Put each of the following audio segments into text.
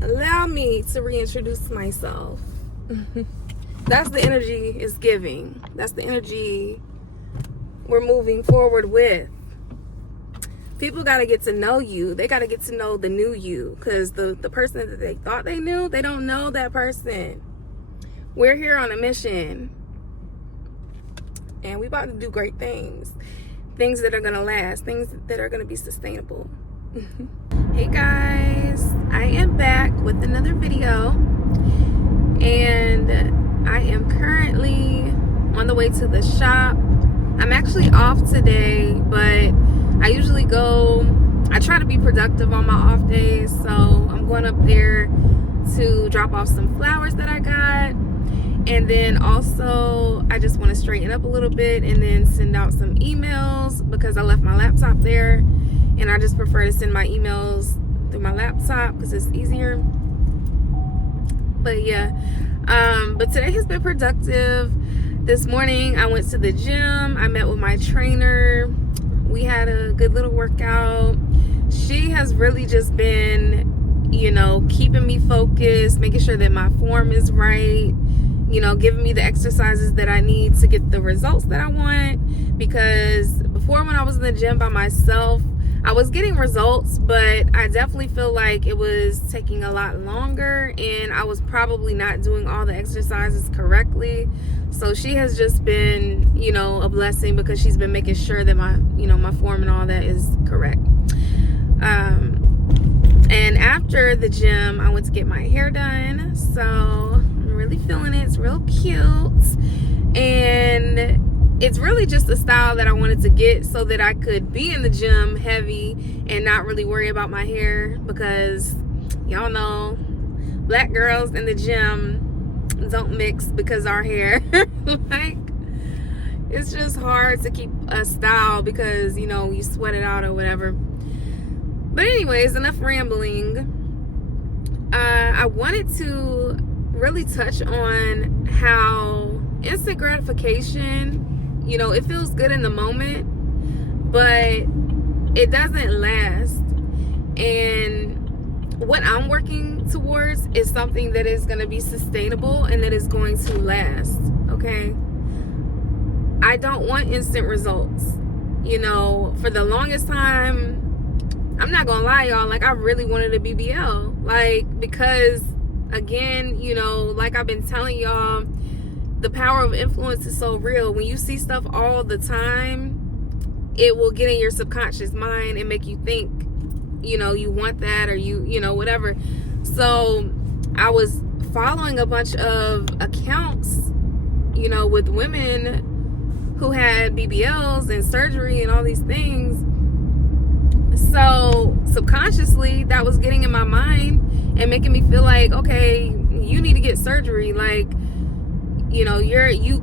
allow me to reintroduce myself. That's the energy it's giving. That's the energy we're moving forward with. People got to get to know you. They got to get to know the new you, because the person that they thought they knew, they don't know that person. We're here on a mission, and we about to do great things. Things that are going to last, things that are going to be sustainable. Hey guys, I am back with another video, and I am currently on the way to the shop. I'm actually off today, but I usually I try to be productive on my off days, so I'm going up there to drop off some flowers that I got, and then also I just want to straighten up a little bit and then send out some emails, because I left my laptop there, and I just prefer to send my emails through my laptop because it's easier. But yeah, but today has been productive. This morning I went to the gym. I met with my trainer. We had a good little workout. She has really just been, keeping me focused, making sure that my form is right, giving me the exercises that I need to get the results that I want. Because before, when I was in the gym by myself, I was getting results, but I definitely feel like it was taking a lot longer, and I was probably not doing all the exercises correctly. So she has just been, a blessing, because she's been making sure that my, my form and all that is correct. And after the gym, I went to get my hair done. So I'm really feeling it. It's real cute. And it's really just a style that I wanted to get so that I could be in the gym heavy and not really worry about my hair, because y'all know black girls in the gym don't mix, because our hair like, it's just hard to keep a style because you sweat it out or whatever. But anyways, enough rambling. I wanted to really touch on how instant gratification, it feels good in the moment, but it doesn't last. And what I'm working towards is something that is going to be sustainable and that is going to last, okay? I don't want instant results. For the longest time, I'm not going to lie, y'all, like, I really wanted a BBL. Like, because, again, like I've been telling y'all, the power of influence is so real. When you see stuff all the time, it will get in your subconscious mind and make you think, you want that, or whatever. So I was following a bunch of accounts, with women who had BBLs and surgery and all these things. So subconsciously, that was getting in my mind and making me feel like, okay, you need to get surgery. Like, you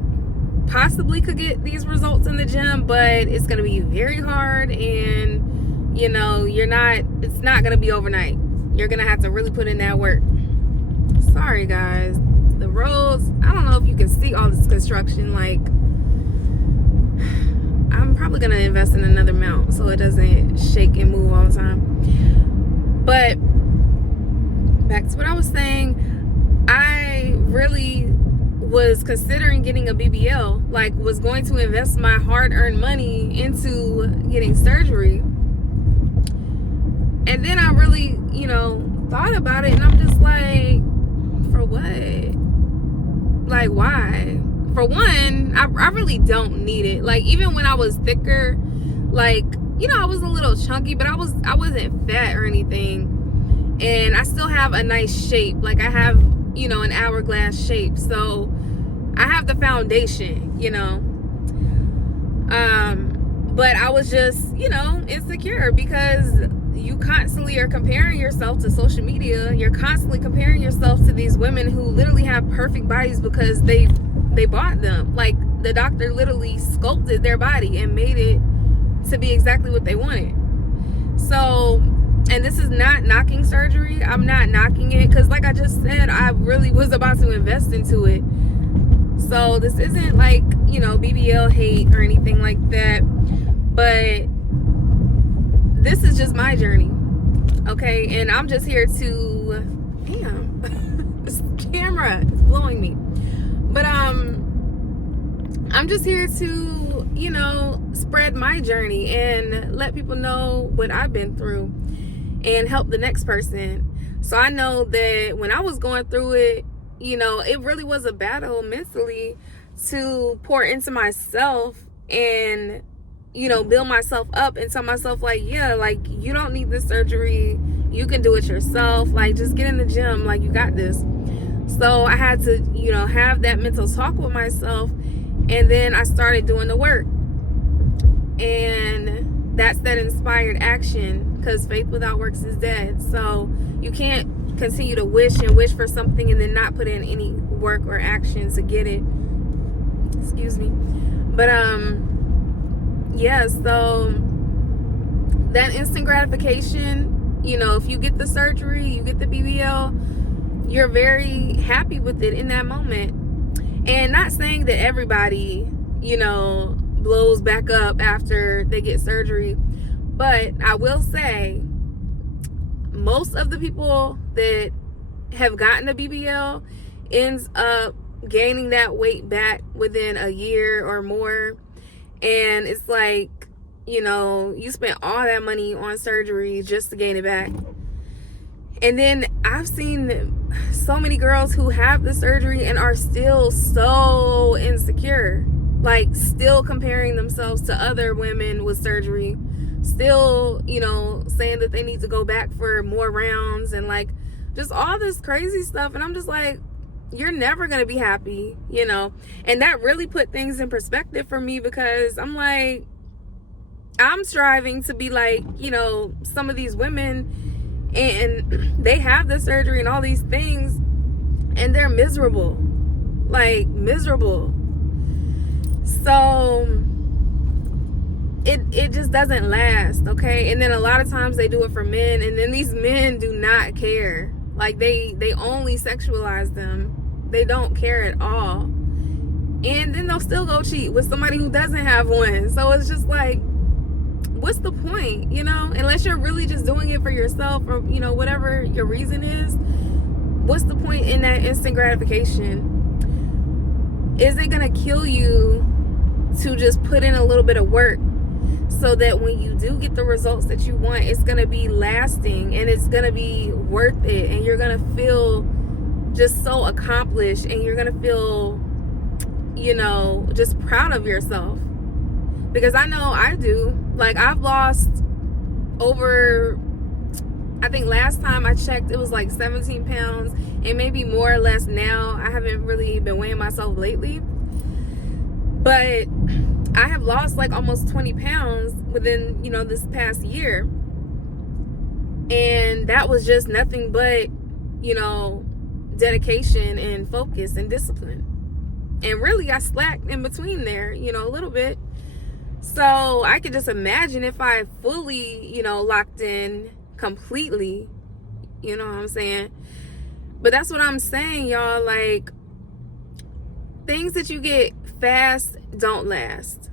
possibly could get these results in the gym, but it's going to be very hard, and it's not going to be overnight. You're going to have to really put in that work. Sorry guys, the roads, I don't know if you can see all this construction. Like, I'm probably going to invest in another mount so it doesn't shake and move all the time. But back to what I was saying, I really was considering getting a BBL, like was going to invest my hard-earned money into getting surgery. And then I really, thought about it, and I'm just like, for what? Like, why? For one, I really don't need it. Like, even when I was thicker, like, I was a little chunky, but I wasn't fat or anything. And I still have a nice shape. Like, I have, an hourglass shape. So I have the foundation, but I was just, insecure, because you constantly are comparing yourself to social media. You're constantly comparing yourself to these women who literally have perfect bodies because they bought them. Like, the doctor literally sculpted their body and made it to be exactly what they wanted. So, and this is not knocking surgery. I'm not knocking it, because like I just said, I really was about to invest into it. So this isn't like, BBL hate or anything like that, but this is just my journey, okay? And I'm just here to Damn. This camera is blowing me. But I'm just here to, you know, spread my journey and let people know what I've been through and help the next person. So I know that when I was going through it, you know, it really was a battle mentally to pour into myself and, you know, build myself up and tell myself, like, yeah, like, you don't need this surgery. You can do it yourself. Like, just get in the gym. Like, you got this. So I had to, you know, have that mental talk with myself. And then I started doing the work. And that's that inspired action, because faith without works is dead. So you can't continue to wish and wish for something and then not put in any work or action to get it. Excuse me. But yeah, so that instant gratification, you know, if you get the surgery, you get the BBL, you're very happy with it in that moment. And not saying that everybody, you know, blows back up after they get surgery, but I will say most of the people that have gotten a BBL ends up gaining that weight back within a year or more. And it's like, you know, you spent all that money on surgery just to gain it back. And then I've seen so many girls who have the surgery and are still so insecure, like still comparing themselves to other women with surgery, still, you know, saying that they need to go back for more rounds and like just all this crazy stuff. And I'm just like, you're never going to be happy, you know. And that really put things in perspective for me, because I'm like, I'm striving to be like, you know, some of these women, and they have the surgery and all these things and they're miserable, like miserable. So it just doesn't last, okay? And then a lot of times they do it for men, and then these men do not care. Like they only sexualize them. They don't care at all. And then they'll still go cheat with somebody who doesn't have one. So it's just like, what's the point, you know? Unless you're really just doing it for yourself, or, you know, whatever your reason is, what's the point in that instant gratification? Is it gonna kill you to just put in a little bit of work so that when you do get the results that you want, it's gonna be lasting and it's gonna be worth it, and you're gonna feel just so accomplished, and you're gonna feel, you know, just proud of yourself? Because I know I do. Like, I've lost over, I think last time I checked, it was like 17 pounds, and maybe more or less now. I haven't really been weighing myself lately, but I have lost like almost 20 pounds within, you know, this past year. And that was just nothing but, you know, dedication and focus and discipline. And really, I slacked in between there, you know, a little bit. So I could just imagine if I fully, you know, locked in completely, you know what I'm saying? But that's what I'm saying, y'all. Like, things that you get fast don't last.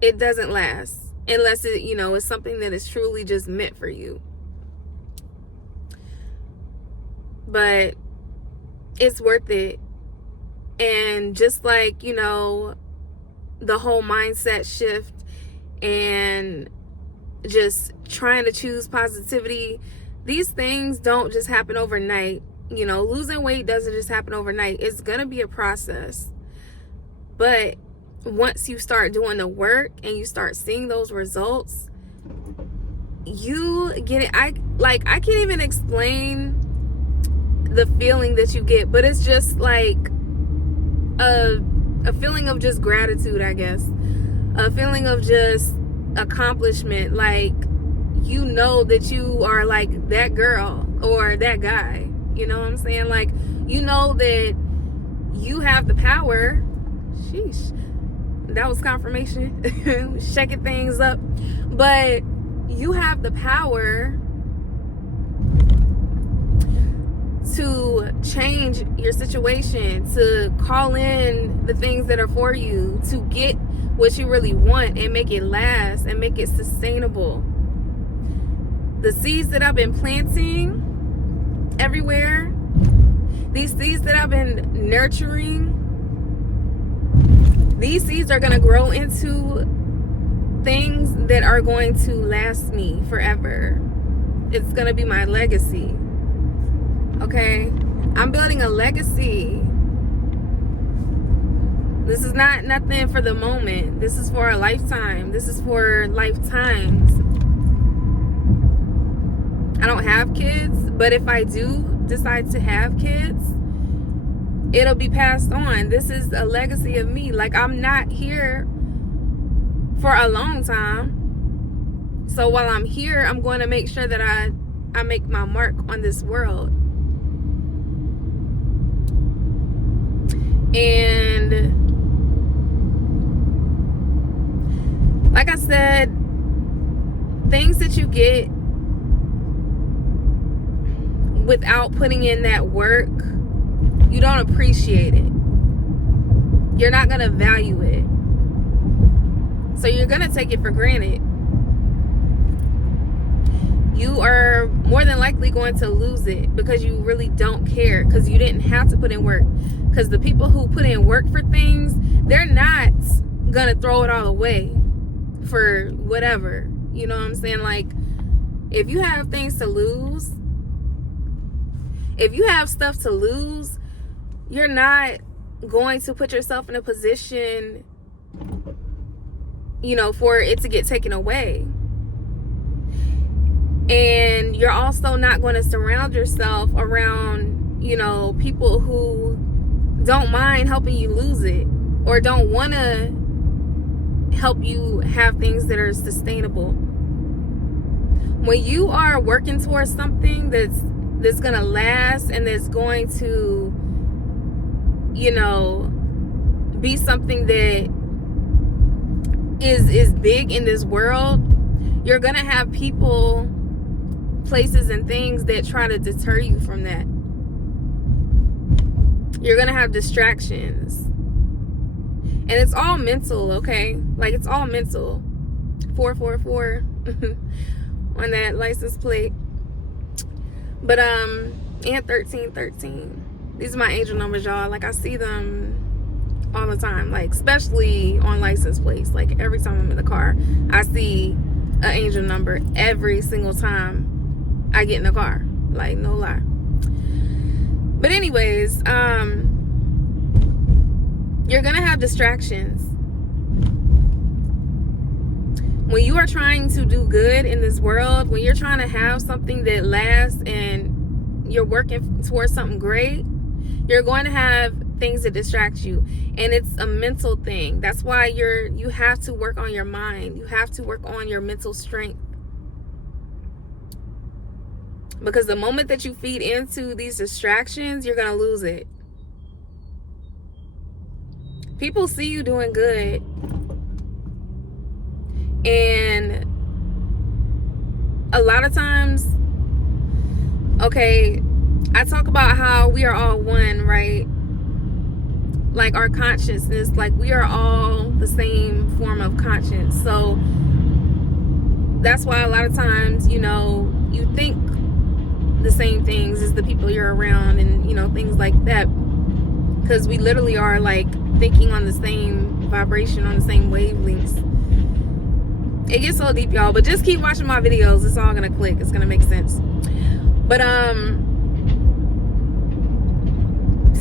It doesn't last unless it, you know, is something that is truly just meant for you. But it's worth it. And just like, you know, the whole mindset shift and just trying to choose positivity, these things don't just happen overnight. You know, losing weight doesn't just happen overnight. It's gonna be a process. But once you start doing the work and you start seeing those results, you get it. I can't even explain the feeling that you get, but it's just like a feeling of just gratitude, I guess. A feeling of just accomplishment. Like, you know that you are like that girl or that guy. You know what I'm saying? Like, you know that you have the power. Sheesh. That was confirmation. Shaking things up. But you have the power to change your situation, to call in the things that are for you, to get what you really want and make it last and make it sustainable. The seeds that I've been planting, everywhere. These seeds that I've been nurturing, these seeds are going to grow into things that are going to last me forever. It's going to be my legacy. Okay? I'm building a legacy. This is not nothing for the moment. This is for a lifetime. This is for lifetimes. I don't have kids, but if I do decide to have kids, it'll be passed on. This is a legacy of me. Like, I'm not here for a long time. So while I'm here, I'm going to make sure that I make my mark on this world. And like I said, things that you get without putting in that work, you don't appreciate it. You're not going to value it. So you're going to take it for granted. You are more than likely going to lose it because you really don't care, because you didn't have to put in work. Because the people who put in work for things, they're not going to throw it all away for whatever. You know what I'm saying? Like, if you have things to lose, if you have stuff to lose, you're not going to put yourself in a position, you know, for it to get taken away. And you're also not going to surround yourself around, you know, people who don't mind helping you lose it, or don't want to help you have things that are sustainable. When you are working towards something that's going to last and that's going to, you know, be something that is big in this world, you're going to have people, places, and things that try to deter you from that. You're going to have distractions. And it's all mental, okay? Like, it's all mental. 444 on that license plate. But, and 1313. These are my angel numbers, y'all. Like, I see them all the time. Like, especially on license plates. Like, every time I'm in the car, I see an angel number every single time I get in the car. Like, no lie. But anyways, you're gonna have distractions. When you are trying to do good in this world, when you're trying to have something that lasts and you're working towards something great, you're going to have things that distract you. And it's a mental thing. That's why you have to work on your mind. You have to work on your mental strength. Because the moment that you feed into these distractions, you're going to lose it. People see you doing good. And a lot of times, okay, I talk about how we are all one, right? Like, our consciousness, like, we are all the same form of conscience. So that's why a lot of times, you know, you think the same things as the people you're around, and, you know, things like that, because we literally are, like, thinking on the same vibration, on the same wavelengths. It gets so deep, y'all, but just keep watching my videos. It's all gonna click. It's gonna make sense. But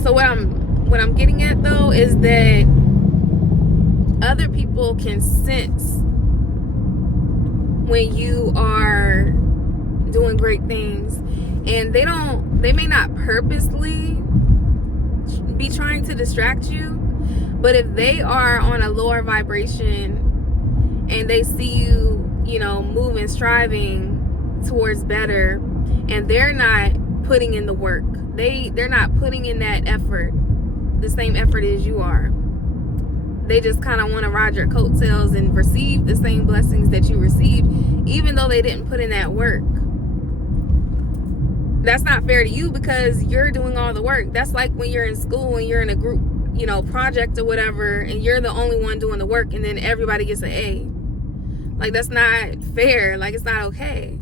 so what I'm getting at, though, is that other people can sense when you are doing great things, and they may not purposely be trying to distract you, but if they are on a lower vibration and they see you, you know, moving, striving towards better, and they're not putting in the work, they're not putting in that effort, the same effort as you are, they just kind of want to ride your coattails and receive the same blessings that you received, even though they didn't put in that work. That's not fair to you, because you're doing all the work. That's like when you're in school and you're in a group, you know, project or whatever, and you're the only one doing the work, and then everybody gets an A. Like, that's not fair. Like, it's not okay.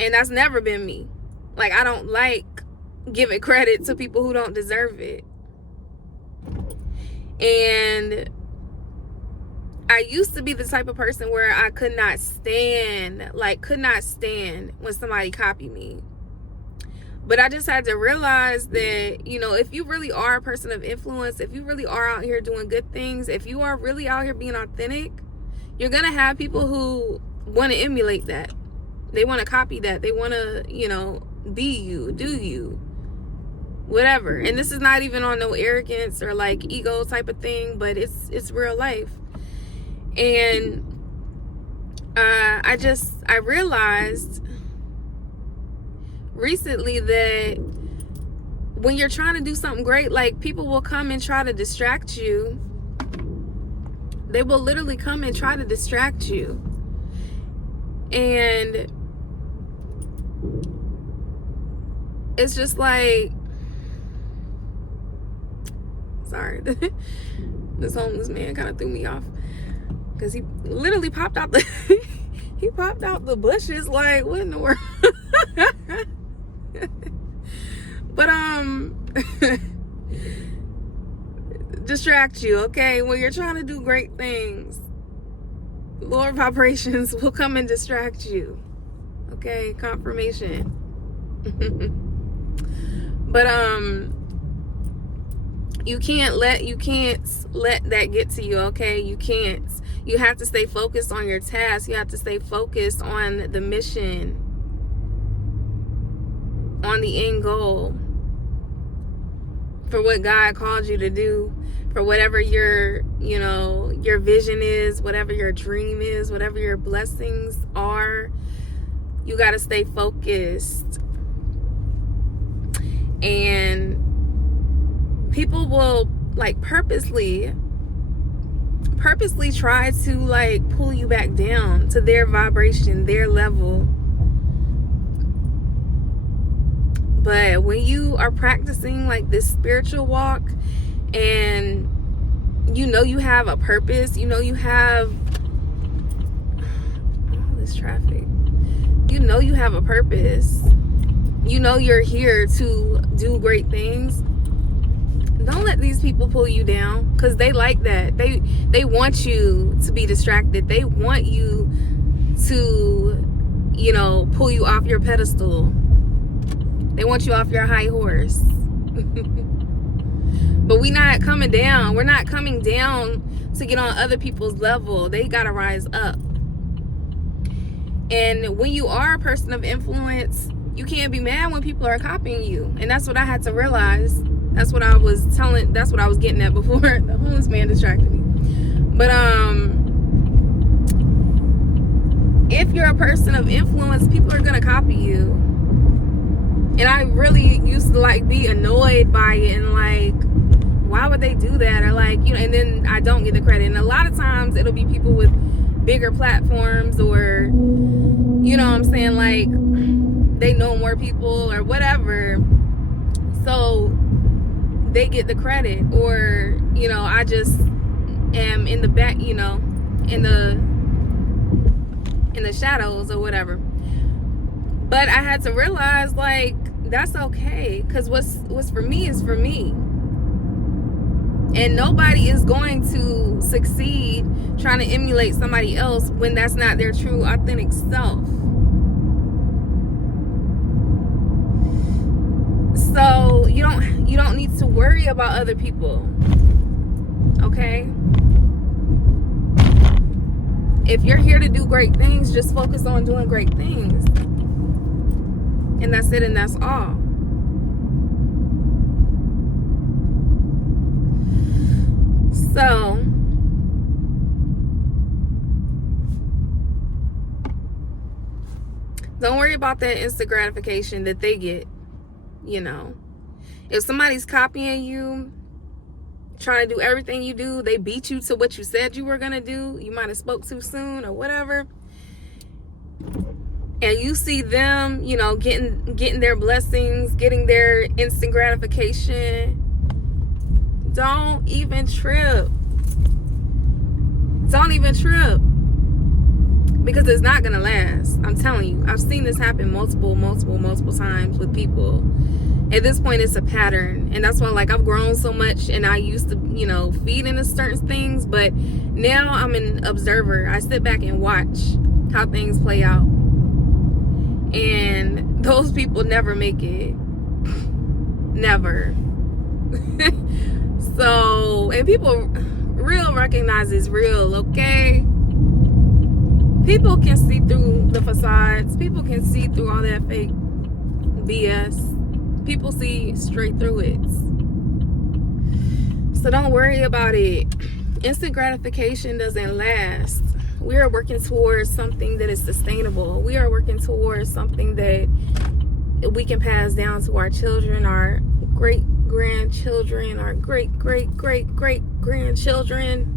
And that's never been me. Like, I don't like giving credit to people who don't deserve it. And I used to be the type of person where I could not stand when somebody copied me. But I just had to realize that, you know, if you really are a person of influence, if you really are out here doing good things, if you are really out here being authentic, you're going to have people who want to emulate that. They want to copy that. They want to, you know, be you, do you, whatever. And this is not even on no arrogance or like ego type of thing, but it's real life. And I realized recently that when you're trying to do something great, like, people will come and try to distract you. They will literally come and try to distract you. And it's just like, sorry, this homeless man kind of threw me off, because he literally popped out the he popped out the bushes. Like, what in the world? But distract you, okay? When you're trying to do great things, lower vibrations will come and distract you. Okay, confirmation. But you can't let that get to you, okay? You can't. You have to stay focused on your task. You have to stay focused on the mission, on the end goal, for what God called you to do, for whatever your vision is, whatever your dream is, whatever your blessings are. You got to stay focused. And people will like purposely try to like pull you back down to their vibration, their level. But when you are practicing like this spiritual walk, and you know you have a purpose, you know you have all this traffic, you know you have a purpose, you know you're here to do great things, don't let these people pull you down, because they like that. They want you to be distracted. They want you to, you know, pull you off your pedestal. They want you off your high horse. But we're not coming down. We're not coming down to get on other people's level. They gotta rise up. And when you are a person of influence, you can't be mad when people are copying you. And that's what I had to realize. That's what I was getting at before the homeless man distracted me. But if you're a person of influence, people are gonna copy you. And I really used to like be annoyed by it and like, why would they do that? Or like, you know, and then I don't get the credit. And a lot of times it'll be people with bigger platforms, or, you know what I'm saying, like they know more people or whatever, so they get the credit. Or, you know, I just am in the back, you know, in the shadows or whatever. But I had to realize, like, that's okay, because what's for me is for me. And nobody is going to succeed trying to emulate somebody else when that's not their true, authentic self. So you don't need to worry about other people. Okay? If you're here to do great things, just focus on doing great things. And that's it, and that's all. So, don't worry about that instant gratification that they get. You know, if somebody's copying you, trying to do everything you do, they beat you to what you said you were gonna do, you might have spoke too soon or whatever, and you see them, you know, getting their blessings, getting their instant gratification, don't even trip. because it's not gonna last. I'm telling you, I've seen this happen multiple times with people. At this point, it's a pattern, and that's why, like, I've grown so much, and I used to, you know, feed into certain things, but now I'm an observer. I sit back and watch how things play out, and those people never make it. Never. So, and people real recognizes real, okay? People can see through the facades. People can see through all that fake BS. People see straight through it. So don't worry about it. Instant gratification doesn't last. We are working towards something that is sustainable. We are working towards something that we can pass down to our children, our great grandchildren, our great grandchildren.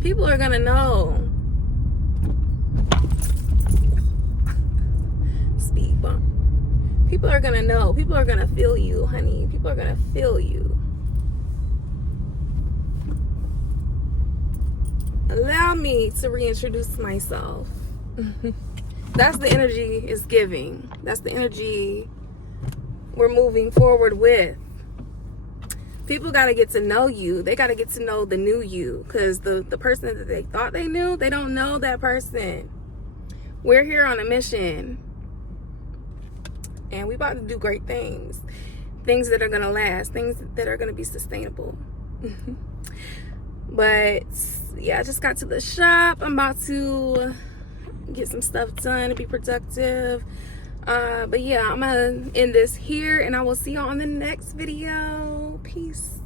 People are gonna know. Speed bump. People are gonna know. People are gonna feel you, honey. People are gonna feel you. Allow me to reintroduce myself. That's the energy it's giving. That's the energy we're moving forward with. People got to get to know you. They got to get to know the new you, because the person that they thought they knew, they don't know that person. We're here on a mission, and we about to do great things. Things that are going to last. Things that are going to be sustainable. But yeah, I just got to the shop. I'm about to get some stuff done to be productive. But yeah, I'm gonna end this here, and I will see y'all on the next video. Peace.